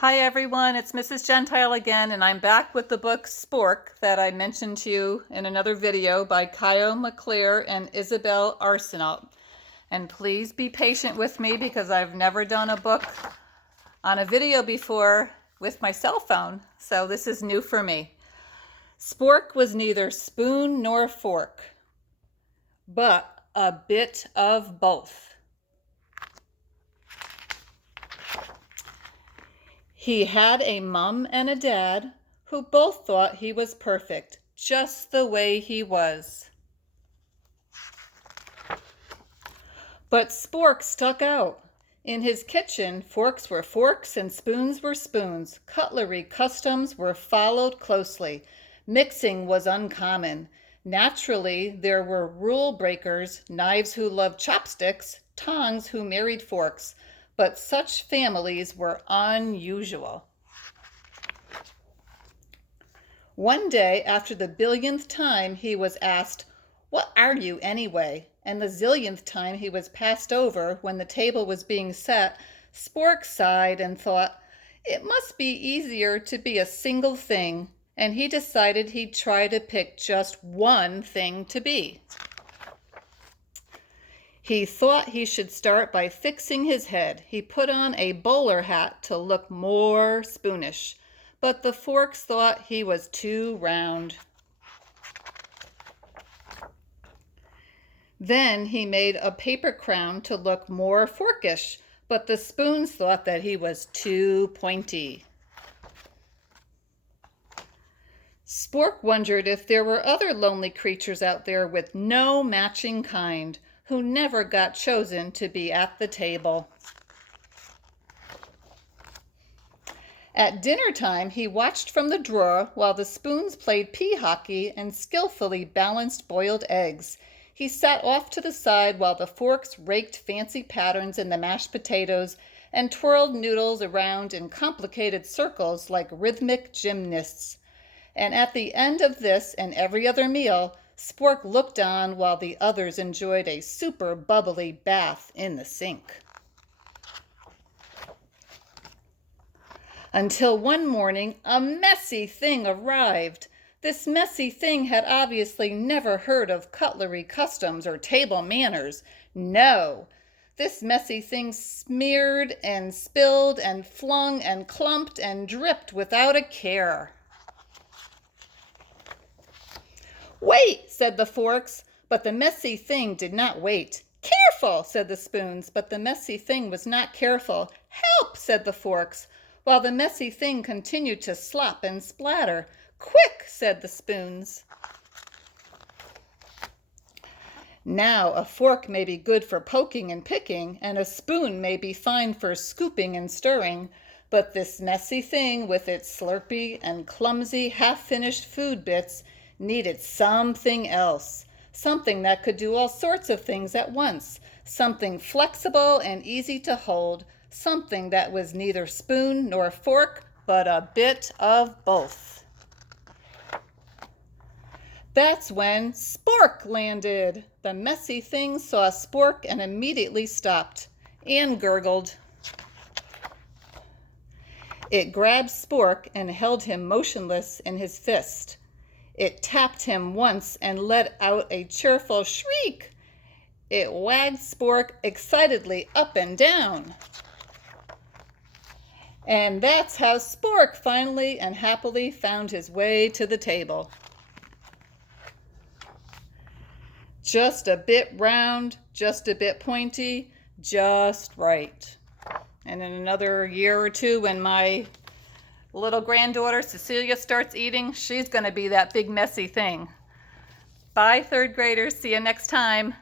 Hi everyone, it's Mrs. Gentile again, and I'm back with the book Spork that I mentioned to you in another video by Kyle McClure and Isabel Arsenault. And please be patient with me because I've never done a book on a video before with my cell phone, so this is new for me. Spork was neither spoon nor fork, but a bit of both. He had a mom and a dad who both thought he was perfect, just the way he was. But Spork stuck out. In his kitchen, forks were forks and spoons were spoons. Cutlery customs were followed closely. Mixing was uncommon. Naturally, there were rule breakers, knives who loved chopsticks, tongs who married forks. But such families were unusual. One day, after the billionth time, he was asked, "What are you anyway?" And the zillionth time he was passed over when the table was being set, Spork sighed and thought, it must be easier to be a single thing, and he decided he'd try to pick just one thing to be. He thought he should start by fixing his head. He put on a bowler hat to look more spoonish, but the forks thought he was too round. Then he made a paper crown to look more forkish, but the spoons thought that he was too pointy. Spork wondered if there were other lonely creatures out there with no matching kind, who never got chosen to be at the table. At dinner time, he watched from the drawer while the spoons played pea hockey and skillfully balanced boiled eggs. He sat off to the side while the forks raked fancy patterns in the mashed potatoes and twirled noodles around in complicated circles like rhythmic gymnasts. And at the end of this and every other meal, Spork looked on while the others enjoyed a super bubbly bath in the sink. Until one morning, a messy thing arrived. This messy thing had obviously never heard of cutlery customs or table manners. No, this messy thing smeared and spilled and flung and clumped and dripped without a care. "Wait," said the forks, but the messy thing did not wait. "Careful," said the spoons, but the messy thing was not careful. "Help," said the forks, while the messy thing continued to slop and splatter. "Quick," said the spoons. Now a fork may be good for poking and picking, and a spoon may be fine for scooping and stirring, but this messy thing with its slurpy and clumsy half-finished food bits needed something else, something that could do all sorts of things at once, something flexible and easy to hold, something that was neither spoon nor fork, but a bit of both. That's when Spork landed. The messy thing saw Spork and immediately stopped and gurgled. It grabbed Spork and held him motionless in his fist. It tapped him once and let out a cheerful shriek. It wagged Spork excitedly up and down. And that's how Spork finally and happily found his way to the table. Just a bit round, just a bit pointy, just right. And in another year or two, when my little granddaughter Cecilia starts eating, she's going to be that big messy thing. Bye, third graders. See you next time.